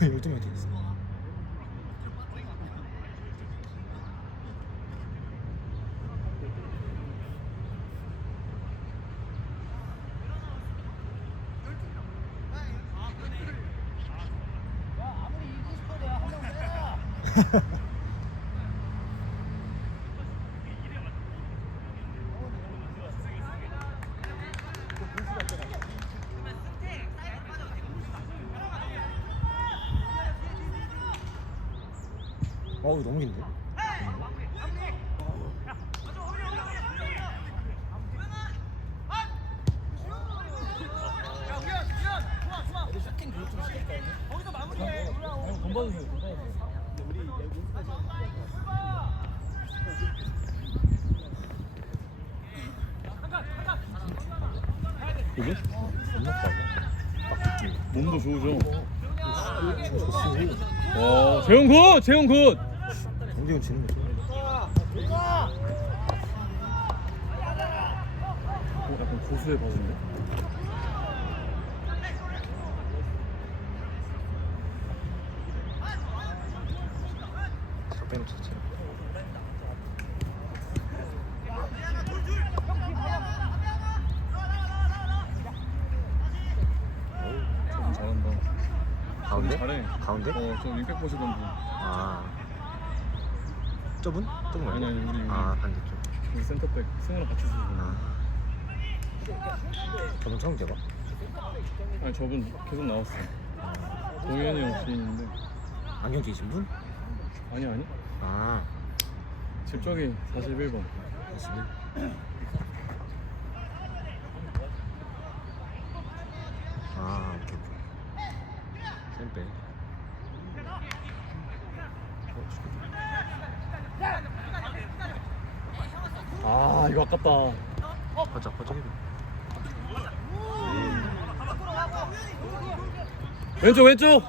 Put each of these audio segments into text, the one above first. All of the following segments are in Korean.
12명 있어. 어 그게? 몸도 좋으죠. 와, 재훈 굿! 재훈 굿! 정재훈 거죠. 어, 약간 고수의 바지인데? 가운데? 잘해. 가운데? 어, 저 윙백 보시던 분. 아 저분? 저분 아니, 말고? 아니, 우리 아 반대쪽. 우리 센터백 승우랑 같이 쓰는 분. 아 저분 처음 대봐. 아니, 저분 계속 나왔어. 동현이 형 지인인데. 안경 끼신 분? 아니, 아니. 아 집적이 41번. 맞습니다. 아 오케이 오케이. 쌤 빼. 아, 이거 아깝다. 바짝 바짝 해봐. 왼쪽, 왼쪽!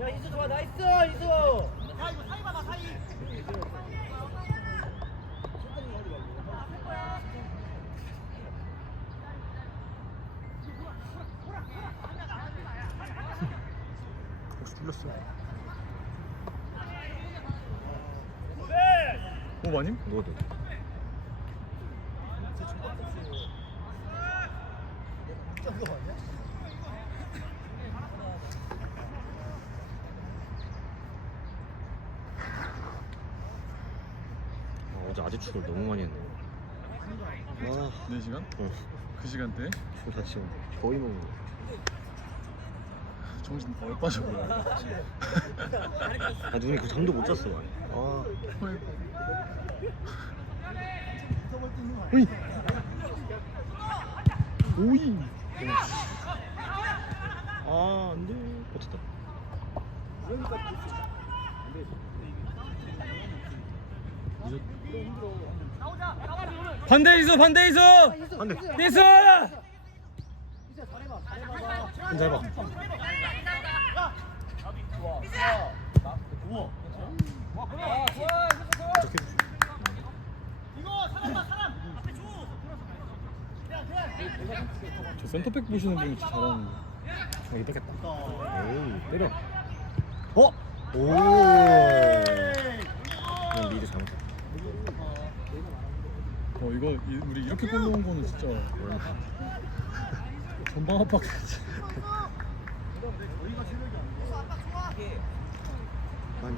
야 이수 좋아 나이스 이수 혹시 뚫렸어? 오, 아님? 누가 돼? 아, 어제 아재 축구를 너무 많이 했네. 아, 4시간? 어, 그 시간대? 나 지금 거의 뭐 정신 다 빠져 보여. 아 눈이 그 잠도 못 잤어. 아, 어이. 오이. 아 안 돼. 버텼다. 반대 이수, 반대 이수! 이수! 어떻게 해주지? 저 센터백 보시는 분이 잘하는데. 자기 뺏겼다. 오, 때려. 어? 오. 그냥 미드 잘못했다. 어 이거 이- 우리 이렇게 골 넣은 거는 진짜 전방 압박 아니.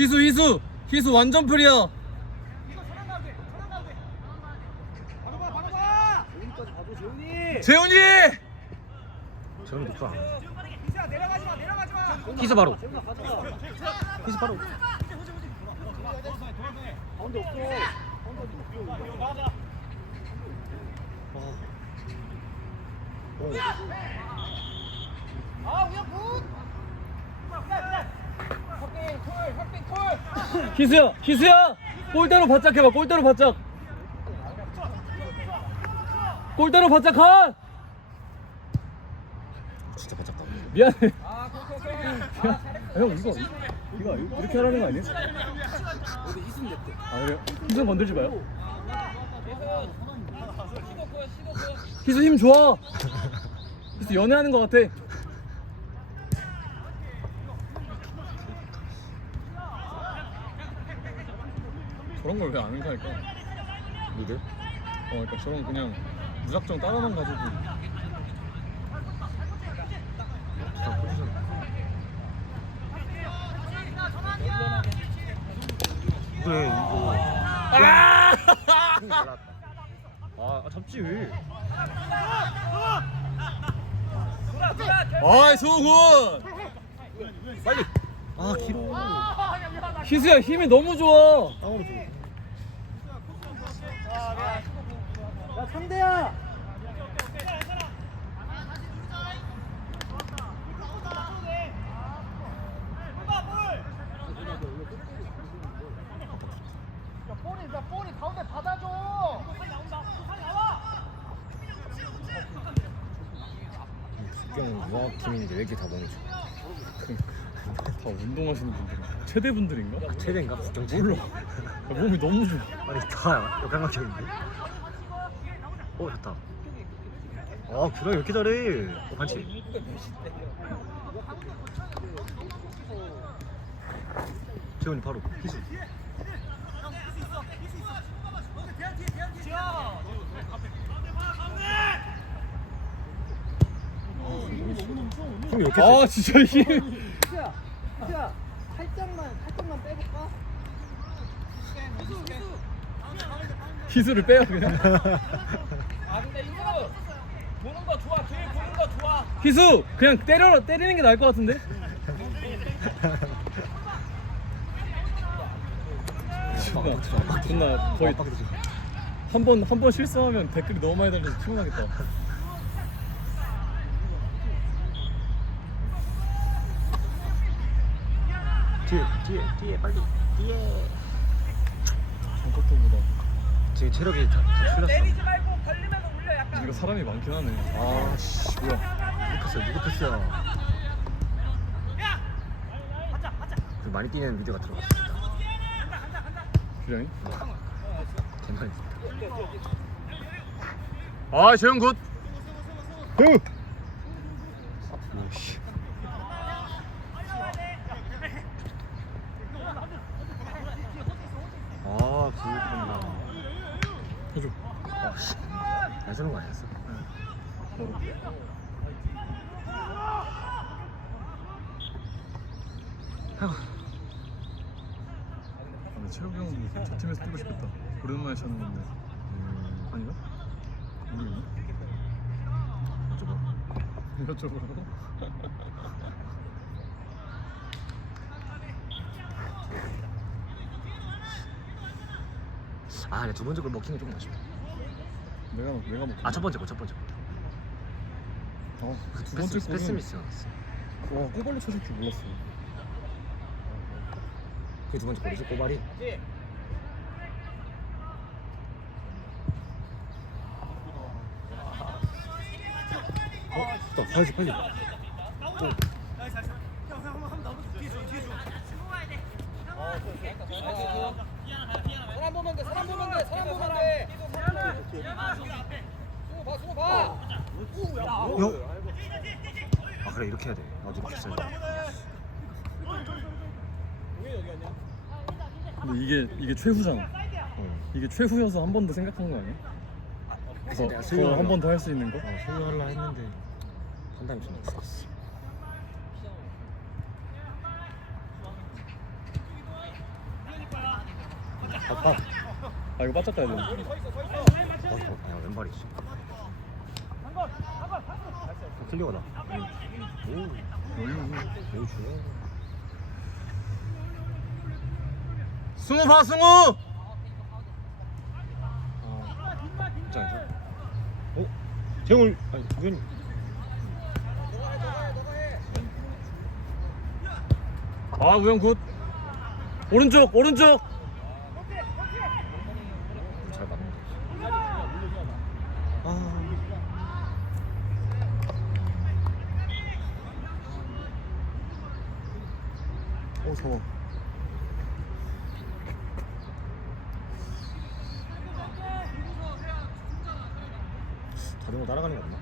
희수 희수 희수 완전 프리야 재훈이 저런 높아. 키스 바로. 키스 바로. 희수야, 희수야, 골대로 바짝 해봐. 골대로 바짝. 골대로 바짝 가. 진짜 바짝다. 미안해. 미안. 형 이거 이거 이렇게 하라는 거 아니야? 아 그래? 희수 건들지 마요. 희수 힘 좋아. 희수 연애하는 거 같아. 저런 걸 왜 안 행사할까? 니들? 어, 그러니까 저런 그냥 무작정 따라만 가지고 그래 이거. 아! 아 잡지 왜? 아이 소군 빨리. 아 길어. 희수야 힘이 너무 좋아 줘. 야 상대야 볼이 야 볼이 가운데 받아줘 국경 유학 팀인데 왜 이렇게 다 멍쳐? 다 운동하시는 분들 최대 분들인가? 최대인가 국경 최대? 몰라 야, 몸이 너무 좋아 아니 다 역삼각형인데? 어 좋다. 아 그래 이렇게 잘해. 어, 반칙. 재훈이 바로 희수. 힘이 이렇게 아 진짜 힘 야, 야, 살짝만, 살짝만 빼볼까? 희수를 빼야 그냥. 아, 근데 이거 보는 거 좋아, 뒤에 보는 거 좋아. 희수! 그냥 때려 때리는 게 나을 것 같은데? 존나 존나 거의 한번한 번 실수하면 댓글이 너무 많이 달려서 피곤하겠다 뒤에 뒤에 뒤에 빨리 뒤에. 전컷터보다 지금 체력이 다, 다 풀렸어. 말고 걸리면 올려, 약간. 우리가 사람이 많긴 하네 아씨 뭐야 누구 패스야? 누구 패스야? 그 많이 뛰는 미디어가 들어갔어. 규량이? 개많이. 아 재영 굿 후. 오씨. 아, 부럽다. 해줘 아, 씨. 안 쓰는 거 아니었어? 아이고. 아, 근데 체력이 형은 저 팀에서 뛰고 싶겠다 오랜만에 차는 건데 음, 아닌가? 모르겠네 어쩌고. 이것저것 아, 근데 두 번째 걸 먹힌 게 조금 아쉽다. 내가 내가 먹 아, 첫 번째 거, 첫 번째 거. 어, 그두 패스, 번째 패스 골은 미스가 났어. 와 꼬발로 쳐줄 줄 몰랐어 그두 번째 골이지, 꼬발이. 좋다. 가야지, 빨리. 사람 보면 돼, 사람 보면 돼, 사람 보면 돼. 수고 봐, 수고 봐. 요. 아, 그래, 이렇게 해야 돼. 나도 이렇게 써야 돼. 근데 이게 이게 최후잖아 어. 이게 최후여서 한 번 더 생각한 거 아니야? 그래서 내가 더 수요하려- 한번 더 할 수 있는 거? 어, 소유하려 했는데 판단이 좀 늦었어. 아빠. 아 이거 가야 돼 어, 어, 야, 왼발이지. 어, 클리어다. 오, 오, 주네. 승우 봐 승우! 괜찮아. 어? 재영을 아니 우 아 우영 굿. 오른쪽 오른쪽 잘 맞는 아. 어, 더워. 자전거 따라가는 거 없나?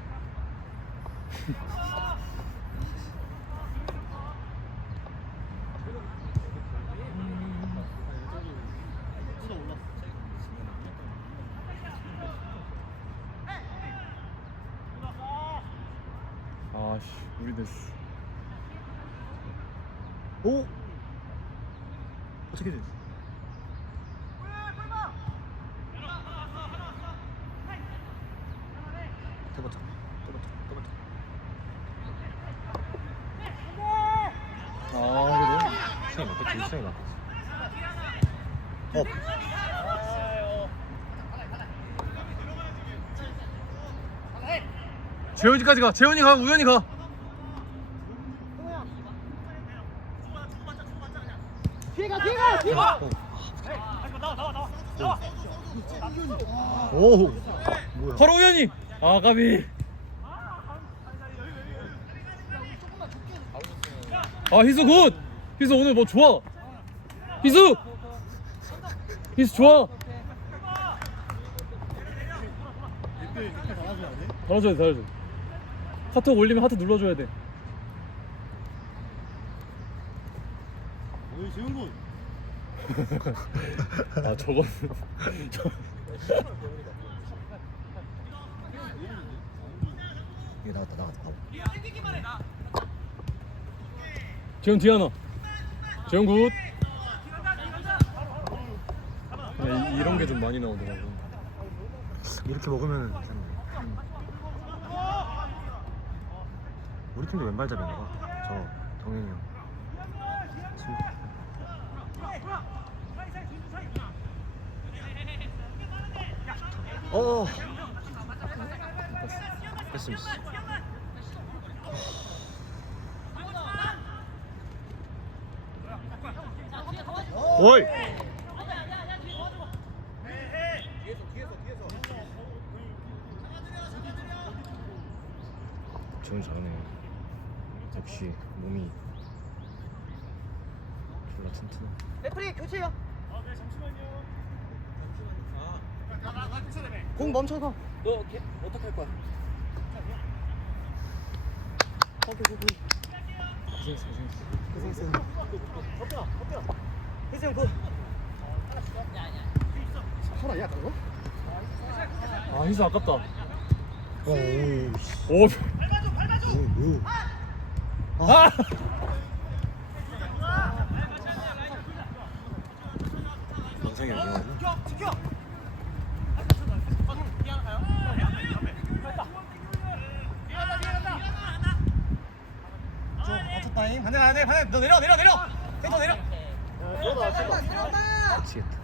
우리 됐어 오! 어떻게. 해보자. 아? 어. 재현이까지 가 재현이 가 우연히 가 오. 뭐야? 바로 우연히. 아 가비. 아 희수 굿. 희수 오늘 뭐 좋아? 희수! 희수 좋아? 달아줘야 돼 달아줘 하트 올리면 하트 눌러줘야 돼. 오이 재훈군. 아 저건 저- 이게 나갔다. 봐봐. 재현 뒤에 하나 재현 굿 야, 이, 이런 게 좀 많이 나오더라고 이렇게 먹으면 괜찮네. 우리 팀도 왼발잡이인가 봐. 저 동현이 형. 어. 패스 미스. 오이. 지금 잘하네. 역시 몸이 졸라 튼튼해. 레프리 교체요. 공 멈춰서. 너 어떻게 할 거야? 고생했어 고생했어 고생했어요. 희승 굿. 하나 야 그거? 아 희수 아깝다 오, 씨. 오 오, 오. 아! 영상이 안 나오네. 맞췄 다잉. 반대 반대 반대. 너 내려 내려 내려. 센터 내려. 미치겠다.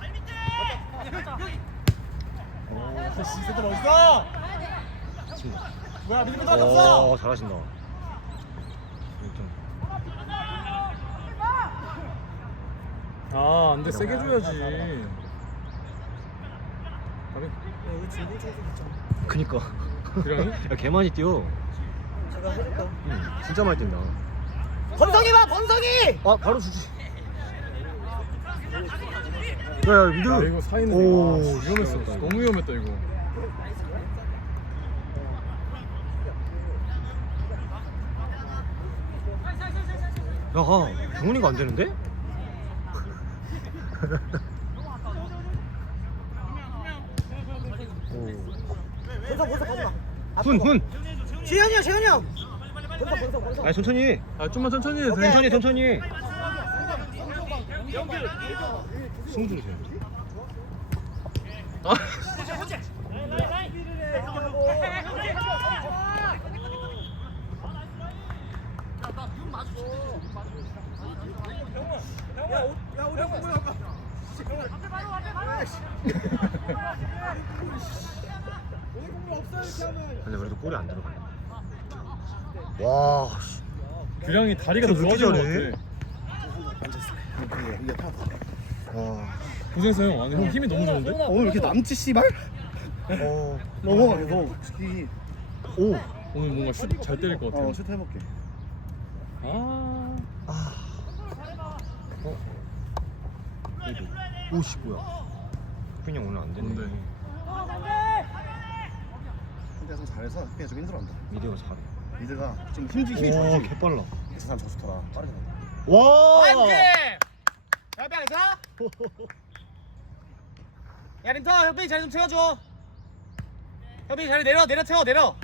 센터 멋있어. 뭐야 미드필더. 오, 잘하신다. 좀아 안돼 세게 줘야지 가비 우리 중국 중에서 있잖아. 그니까. 그래요? 야, 개 많이 뛰어. 제가 해줄까? 응, 진짜 많이 뛴다. 번성이 봐 번성이. 아, 바로 주지. 야, 야, 미드. 야 이거 사이는 오, 위험했어 진짜. 너무 위험했다 이거 야, 경훈이가 안 되는데? 오. 번성 번성 가지 마. 훈, 훈. 재현이 형 재현이 형. 아니, 천천히. 아 좀만 천천히 해도 돼 천천히, 천천히. 승준이 돼. 아. 근데 그래도 골이 안 들어가네. 와, 씨. 규량이 다리가 더 왜 이렇게 좋아진 것 잘해? 같아. 와, 고생했어 형. 아니 형 힘이 너무 좋은데? 오늘 왜 이렇게 남지 씨발? 어, 넘어가 계속 이 오, 오늘 뭔가 슛 잘 때릴 것 같아. 어, 슛 해볼게 아. 아, 어, 데뷔. 오씨 뭐야? 그냥 오늘 안 되는데. 뭔데? 근데 좀 잘해서 그냥 좀 힘들어한다 미디어 잘해. 미드가 지금 힘이 힘이 오, 좋지. 개빨라. 저 사람 저 좋더라. 빠르게 나가 와, 안 차? 야 린터 협빈이 자리 좀 채워줘. 협빈이 자리 내려 내려 채워 내려.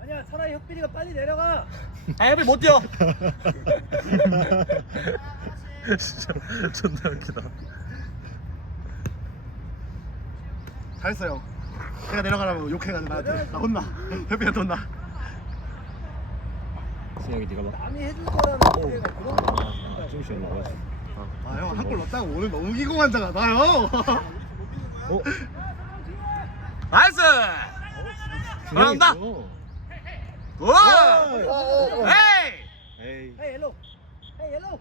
아니야 차라리 혁빈이가 빨리 내려가. 아 협빈 못 뛰어. 진짜 존나 웃기다. 잘했어요. 내가 내려가라고 욕해가지고 나한테. 나 혼나. 협빈이한테 혼나 승혁이 네가 봐. 남이 해줄 거라는 기대가 그런 거 아, 좀 쉬어 나가지. 아 형 한 골 넣었다고 오늘 너무 기고만장하다 형 어, 나이스! 잘한다. 굿! 에이! 에이. 헤이 옐로우. 헤이 옐로우.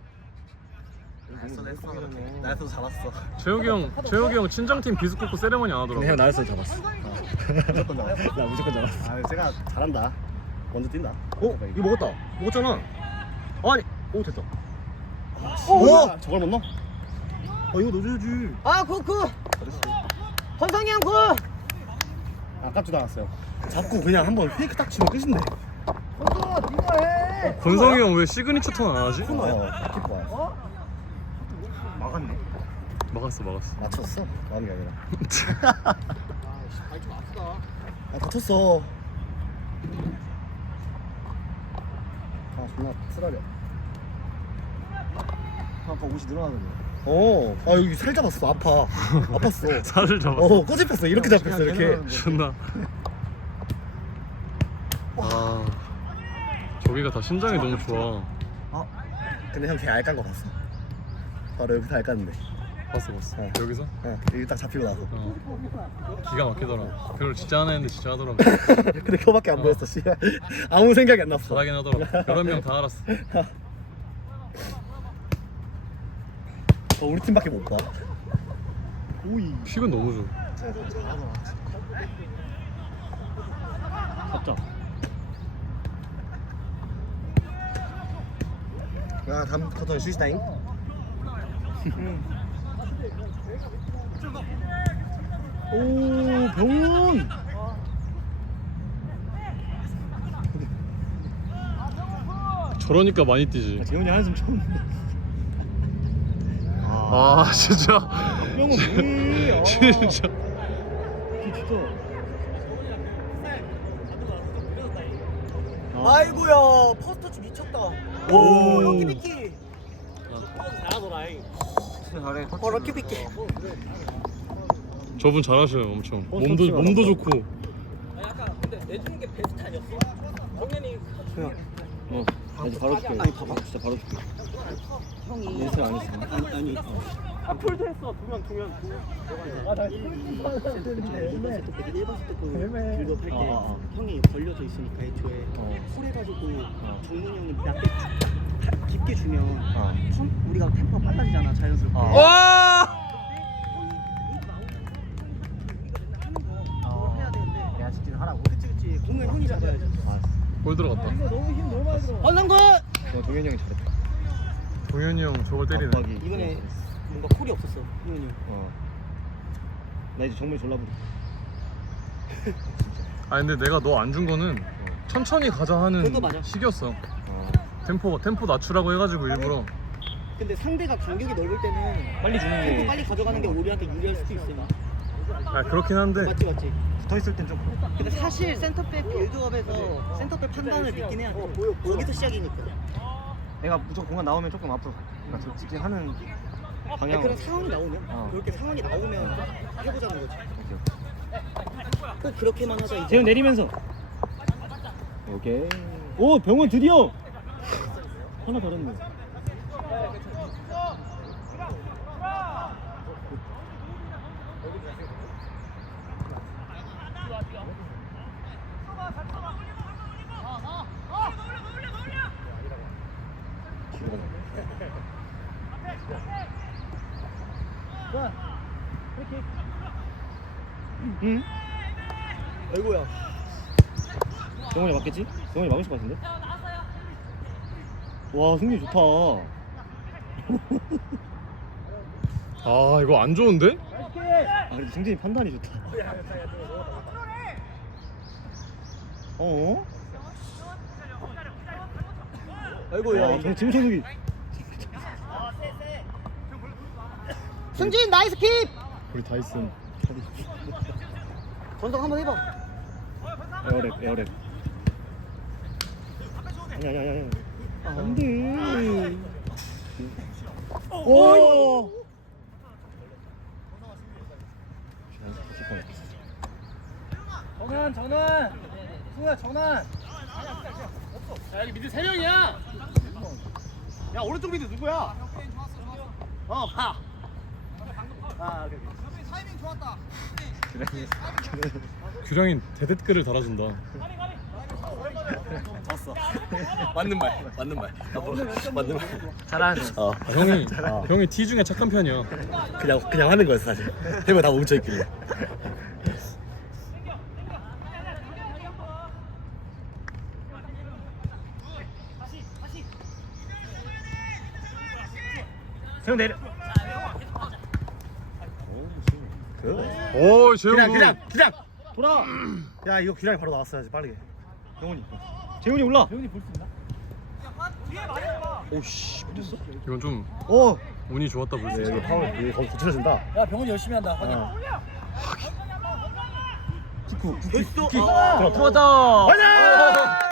됐어 됐어 나도 잡았어. 재혁이 형, 재혁이 형 친정팀 비스코프 세레머니 안 하더라고. 형 나였어 잡았어. 무조건 잡았어. 나 무조건 잡았어. 아 제가 잘한다 먼저 뛴다 어, 이거 먹었다. 먹었잖아. 아니, 오 됐다. 오! 저걸 못 넣어? 아 이거 넣어줘야지. 아 굿굿 잘했어 헌성이 형 굿 아깝지도 않았어요 자꾸 그냥 한번 페이크 딱 치면 끝인데 헌성아 네가 해 권성이 형 왜 시그니처 턴 안 하지? 코너야 키퍼야 어? 막았네 막았어, 막았어. 맞췄어 게 아니라 아 다쳤어 아 존나 쓰라려. 아까 옷이 늘어나던데. 어, 아 여기 살 잡았어. 아파. 아팠어. 살을 잡았어. 어 꼬집혔어. 이렇게 잡혔어 이렇게. 존나. 아. 저기가 다 신장이 너무 좋아. 근데 형 걔 알깐 거 봤어? 바로 여기 다 알깠는데 봤어, 봤어. 어. 여기서? 어 여기 딱 잡히고 나서 어. 기가 막히더라. 별로 진짜 안 했는데 진짜 하더라고. 근데 그거밖에 안 어. 보였어 씨 아무 생각이 안 났어 잘하긴 하더라고. 여러 명 다 알았어. 어, 우리 팀밖에 못 봐 오이 픽은 너무 좋아. 잡자. 야 다음 쿼터는 슛이다잉 오 병훈 저러니까 많이 뛰지. 재훈이 한숨 처음 아, 진짜. 병훈 뭐해? 아, 진짜. 아이고야 포스터치 미쳤다. 오 럭키 비키 어 럭키 비키 저분 잘하셔요, 엄청. 몸도 몸도 좋고. 약간 근데 내주는 게 베스트 아니었어? 정현이 어, 아니 바로 줄게. 아니 봐봐, 진짜 바로 줄게. 형이 연습 안 했어. 아니 아니 아 풀도 했어 두명 두명 아나 할때 아, 아, 아. 형이 걸려져 있으니까 애초에 어. 콜해가지고 어. 정문 형이 낮게 타- 깊게 주면 어. 텀? 우리가 템포가 빨라지잖아 자연스럽게 어. 와 그거 해야 되는데 내가 직진 하라고 그치 그치 공을 형이 잡아야지 골 들어갔다. 이거 너무 힘 너무 많이 들어 어, 동현이 형이 잘했다. 동현이 형 저걸 때리네. 압박이. 이번에 뭔가 콜이 없었어 이현이 형 어. 나 이제 정말 졸라 부르. 아 근데 내가 너 안 준 거는 천천히 가자 하는 맞아. 식이었어. 어. 템포 템포 낮추라고 해가지고 일부러. 근데 상대가 간격이 넓을 때는 빨리 주는 템포 게 빨리 가져가는 게 우리한테 유리할 수도 있어 아 그렇긴 한데 맞지 맞지 붙어 있을 땐 좀. 근데 사실 센터백 빌드업에서 센터백 판단을 믿긴 해야 돼 거기서 시작이니까 내가 무조건 공간 나오면 조금 앞으로 가. 그러니까 저 직진 하는 방향. 그런 상황이 나오면 어. 그렇게 상황이 나오면 해보자는 거지 꼭 그렇게만 하자 이제 재현 내리면서. 오케이. 오 병원 드디어 하나 더렸네. 응? 아이고야. 정원이 맞겠지? 정원이 막을 것 같은데? 와 승리 좋다 아 이거 안 좋은데? 아 근데 승진이 판단이 좋다 어? 아이고야. 야 정, 김성욱이 승진 나이스 킵. 우리 다이슨 건성 한번 해봐. 에어랩 에어랩 아니 아니 아니 아니 안돼 오 전환 전환 승우야 전환 자 여기 미드 세 명이야 야 오른쪽 미드 누구야? 어 봐. 아 오케이 오케이. 규량이 대댓글을 달아준다 맞는 말 맞는 말. 맞는 말. 잘하네 어 아, 형이 형이 T 중에 착한 편이야 그냥 그냥 하는 거였어 사실. 해면 다 뭉쳐 있길래. 형 내려 오 그냥 그냥 그냥. 돌아 야 이거 규량이 바로 나왔어야지 빠르게 영훈이. 재훈이 올라. 재훈이 볼 수 있나? 오씨 못했어? 이건 좀 어. 운이 좋았다 볼수 있어. 여기 파울 여기 거기 거칠어진다. 야 병훈이 열심히 한다. 어. 키쿠 됐어. 들어 들어가자 가자